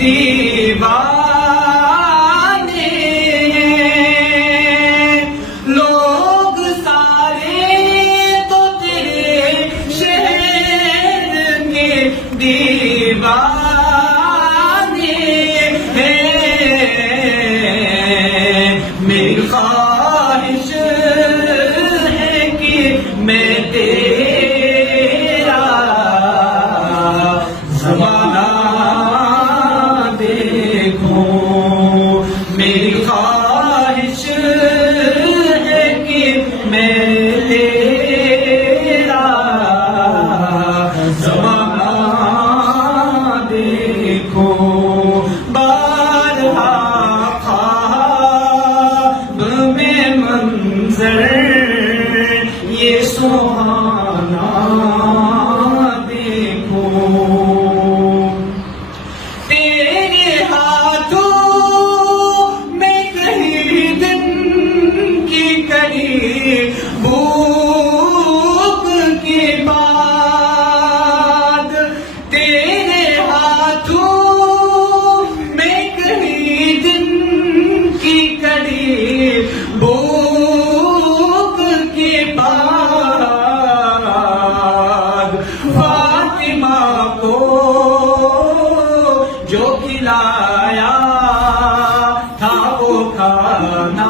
دیوانے ہیں لوگ سارے تو تیرے شہر کے دیوانے ہیں میری خواہش ہے کہ میں تیرا زمانہ دیکھوں میری خواہش ہے کہ میں تیرا زمانہ دیکھوں بارہا خواب میں منظر یہ سہانا دیکھوں تیرے ہاتھوں میں کہیں دن کی کڑی بھوک کے بعد تیرے ہاتھوں میں کہیں دن کی کڑی بھوک کے بعد فاطمہ کو جو کھلایا تھا وہ کھانا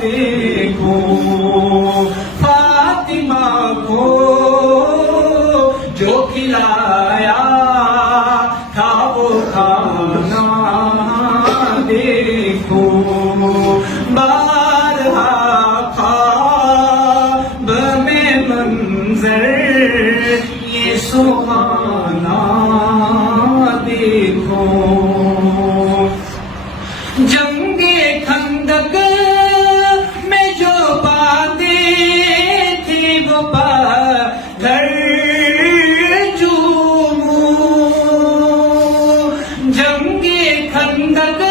دیکھوں فاطمہ کو جو کھلایا تھا وہ کھانا دیکھوں بارہا خواب میں منظر یہ سہانا دیکھوں جنگ خندق میں جو باتیں تھی وہ پتھر چوموں جنگ خندق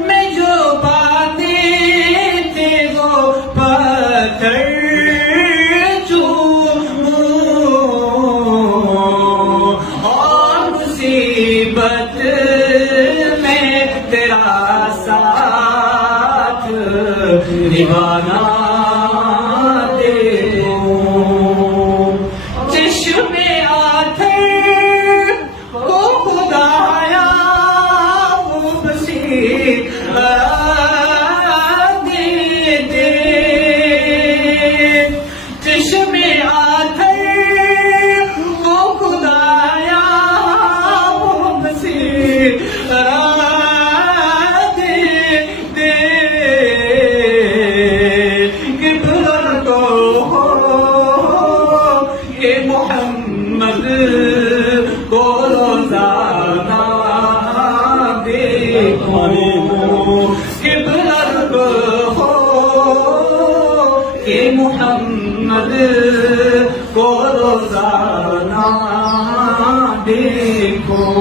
میں جو باتیں تھے وہ پتھر مصیبت میں تیرا ساتھ نبھانا دیکھوں چشم آتھر کو خدایا دے دے چشم آتھر کو خدایا محمد کو روزانہ دیکھوں کہ بلند ہو کہ محمد کو روزانہ دیکھوں